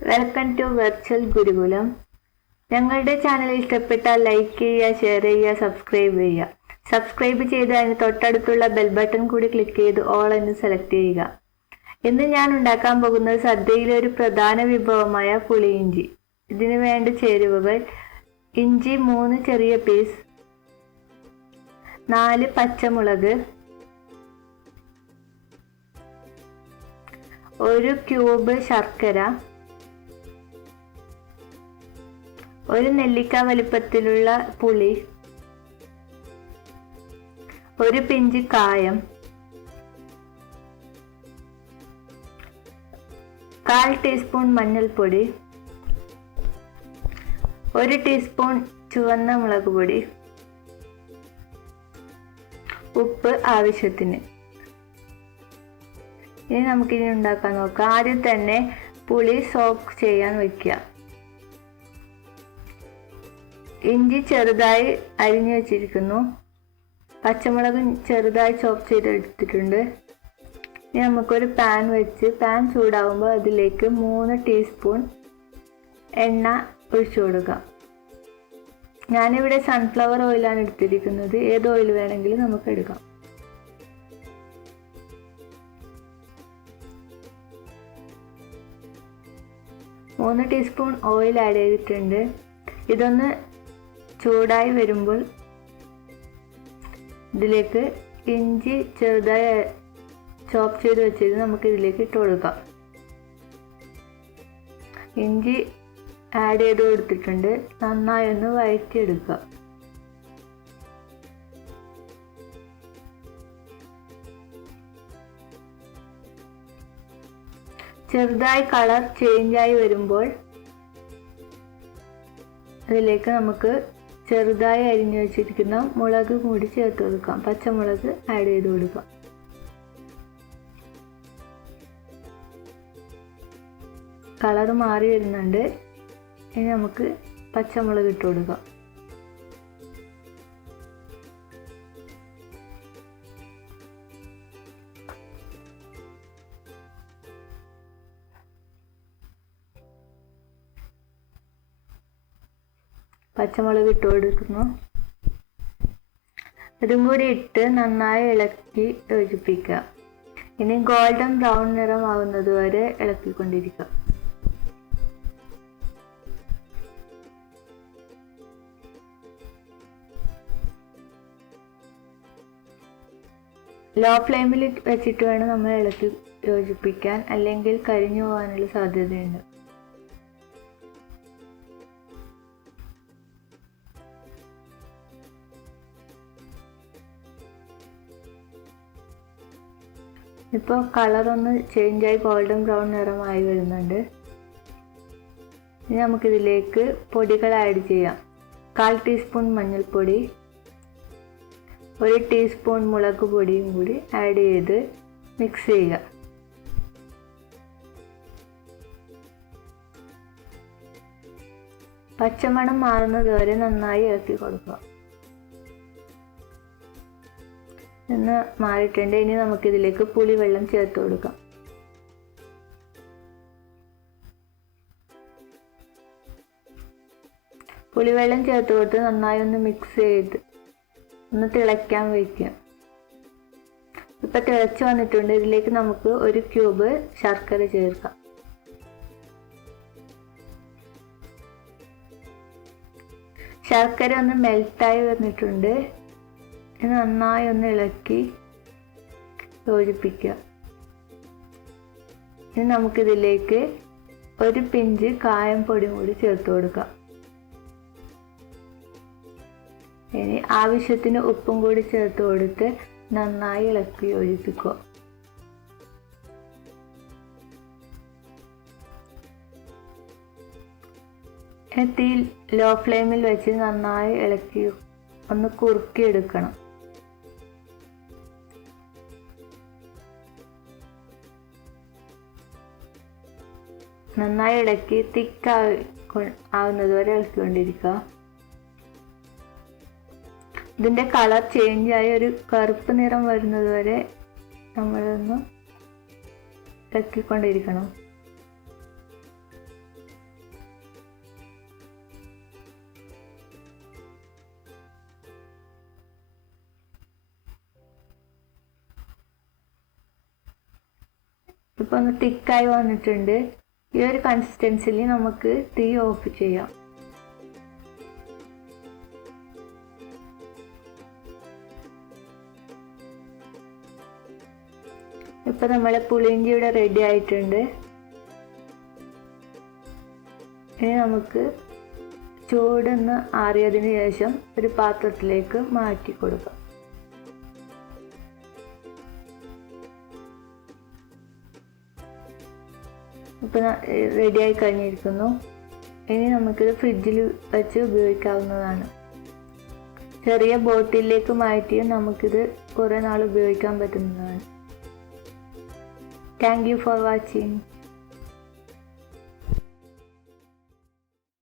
Welcome to virtual ഗുരുകുലം. ഞങ്ങളുടെ channel ഇഷ്ടപ്പെട്ടാൽ like ചെയ്യുക, ഷെയർ ചെയ്യുക, സബ്സ്ക്രൈബ് ചെയ്യുക. സബ്സ്ക്രൈബ് ചെയ്ത് അതിന് തൊട്ടടുത്തുള്ള ബെൽ ബട്ടൺ കൂടി ക്ലിക്ക് ചെയ്ത് ഓൾ എന്ന് സെലക്ട് ചെയ്യുക. ഇന്ന് ഞാൻ ഉണ്ടാക്കാൻ പോകുന്നത് സദ്യയിലെ ഒരു പ്രധാന വിഭവമായ പുളിയിഞ്ചി. ഇതിനു വേണ്ട ചേരുവകൾ: ഇഞ്ചി 3 ചെറിയ പീസ്, 4 പച്ചമുളക്, 1 ക്യൂബ് ശർക്കര, 1 നെല്ലിക്ക വലിപ്പത്തിലുള്ള പുളി, 1 പിഞ്ച് കായം, 1/4 ടീസ്പൂൺ മഞ്ഞൾപ്പൊടി, 1 ടീസ്പൂൺ ചുവന്ന മുളക് പൊടി, ഉപ്പ് ആവശ്യത്തിന്. ഇനി നമുക്കിനി ഉണ്ടാക്കാൻ നോക്കാം. ആദ്യം തന്നെ പുളി സോക്ക് ചെയ്യാൻ വയ്ക്കുക. ഇഞ്ചി ചെറുതായി അരിഞ്ഞു വെച്ചിരിക്കുന്നു. പച്ചമുളക് ചെറുതായി ചോപ്പ് ചെയ്തെടുത്തിട്ടുണ്ട്. ഇനി നമുക്കൊരു പാൻ വെച്ച് പാൻ ചൂടാവുമ്പോൾ അതിലേക്ക് 3 ടീസ്പൂൺ എണ്ണ ഒഴിച്ചു കൊടുക്കാം. ഞാനിവിടെ സൺഫ്ലവർ ഓയിലാണ് എടുത്തിരിക്കുന്നത്. ഏത് ഓയിൽ വേണമെങ്കിലും നമുക്ക് എടുക്കാം. മൂന്ന് ടീസ്പൂൺ ഓയിൽ ആഡ് ചെയ്തിട്ടുണ്ട്. ഇതൊന്ന് ചൂടായി വരുമ്പോൾ ഇതിലേക്ക് ഇഞ്ചി ചെറുതായി ചോപ്പ് ചെയ്ത് വെച്ചത് നമുക്ക് ഇതിലേക്ക് ഇട്ട് കൊടുക്കാം. ഇഞ്ചി ആഡ് ചെയ്ത് കൊടുത്തിട്ടുണ്ട്. നന്നായി ഒന്ന് വഴറ്റിയെടുക്കുക. ചെറുതായി കളർ ചേഞ്ചായി വരുമ്പോൾ അതിലേക്ക് നമുക്ക് ചെറുതായി അരിഞ്ഞു വെച്ചിരിക്കുന്ന മുളക് കൂടി ചേർത്ത് കൊടുക്കാം. പച്ചമുളക് ആഡ് ചെയ്ത് കൊടുക്കാം. കളർ മാറി വരുന്നുണ്ട്. ഇനി നമുക്ക് പച്ചമുളക് ഇട്ട് കൊടുക്കാം. പച്ചമുളക് ഇട്ട് കൊടുക്കുന്നു. ഇതും കൂടി ഇട്ട് നന്നായി ഇളക്കി യോജിപ്പിക്കുക. ഇനി ഗോൾഡൻ ബ്രൗൺ നിറമാവുന്നത് വരെ ഇളക്കിക്കൊണ്ടിരിക്കുക. ലോ ഫ്ലെയിമിൽ വെച്ചിട്ട് വേണം നമ്മൾ ഇളക്കി യോജിപ്പിക്കാൻ, അല്ലെങ്കിൽ കരിഞ്ഞു പോകാനുള്ള സാധ്യതയുണ്ട്. ഇപ്പോൾ കളറൊന്ന് ചേഞ്ചായി ഗോൾഡൻ ബ്രൗൺ നിറമായി വരുന്നുണ്ട്. ഇനി നമുക്കിതിലേക്ക് പൊടികൾ ആഡ് ചെയ്യാം. 1/4 ടീസ്പൂൺ മഞ്ഞൾപ്പൊടി, 1 ടീസ്പൂൺ മുളക് പൊടിയും കൂടി ആഡ് ചെയ്ത് മിക്സ് ചെയ്യുക. പച്ചമണം മാറുന്നത് വരെ നന്നായി ഇളക്കി കൊടുക്കുക. എന്ന് മാറിയിട്ടുണ്ട്. ഇനി നമുക്കിതിലേക്ക് പുളിവെള്ളം ചേർത്ത് കൊടുക്കാം. പുളിവെള്ളം ചേർത്ത് കൊടുത്ത് നന്നായി ഒന്ന് മിക്സ് ചെയ്ത് ഒന്ന് തിളയ്ക്കാൻ വയ്ക്കുക. ഇപ്പൊ തിളച്ച് വന്നിട്ടുണ്ട്. ഇതിലേക്ക് നമുക്ക് 1 ക്യൂബ് ശർക്കര ചേർക്കാം. ശർക്കര ഒന്ന് മെൽറ്റായി വന്നിട്ടുണ്ട്. നന്നായി ഒന്ന് ഇളക്കി യോജിപ്പിക്കുക. ഇനി നമുക്കിതിലേക്ക് 1 പിഞ്ച് കായം പൊടി കൂടി ചേർത്ത് കൊടുക്കാം. ഇനി ആവശ്യത്തിന് ഉപ്പും കൂടി ചേർത്ത് കൊടുത്ത് നന്നായി ഇളക്കി യോജിപ്പിക്കുക. തീ ലോ ഫ്ലെയിമിൽ വെച്ച് നന്നായി ഇളക്കി ഒന്ന് കുറുക്കിയെടുക്കണം. നന്നായി ഇളക്കി തിക്ക് ആവുന്നത് വരെ ഇളക്കിക്കൊണ്ടിരിക്കുക. ഇതിൻ്റെ കളർ ചേഞ്ചായി ഒരു കറുപ്പ് നിറം വരുന്നത് വരെ നമ്മളൊന്ന് ഇളക്കിക്കൊണ്ടിരിക്കണം. ഇപ്പം ഒന്ന് തിക്കായി വന്നിട്ടുണ്ട്. ഈ ഒരു കൺസിസ്റ്റൻസിൽ നമുക്ക് തീ ഓഫ് ചെയ്യാം. ഇപ്പം നമ്മളെ പുളിയിഞ്ചി ഇവിടെ റെഡി ആയിട്ടുണ്ട്. ഇനി നമുക്ക് ചൂടൊന്ന് ആറിയതിന് ശേഷം ഒരു പാത്രത്തിലേക്ക് മാറ്റി കൊടുക്കാം. ഇപ്പം റെഡിയായി കഴിഞ്ഞിരിക്കുന്നു. ഇനി നമുക്കിത് ഫ്രിഡ്ജിൽ വെച്ച് ഉപയോഗിക്കാവുന്നതാണ്. ചെറിയ ബോട്ടിലേക്ക് മാറ്റിയും നമുക്കിത് കുറേ നാൾ ഉപയോഗിക്കാൻ പറ്റുന്നതാണ്. Thank you for watching.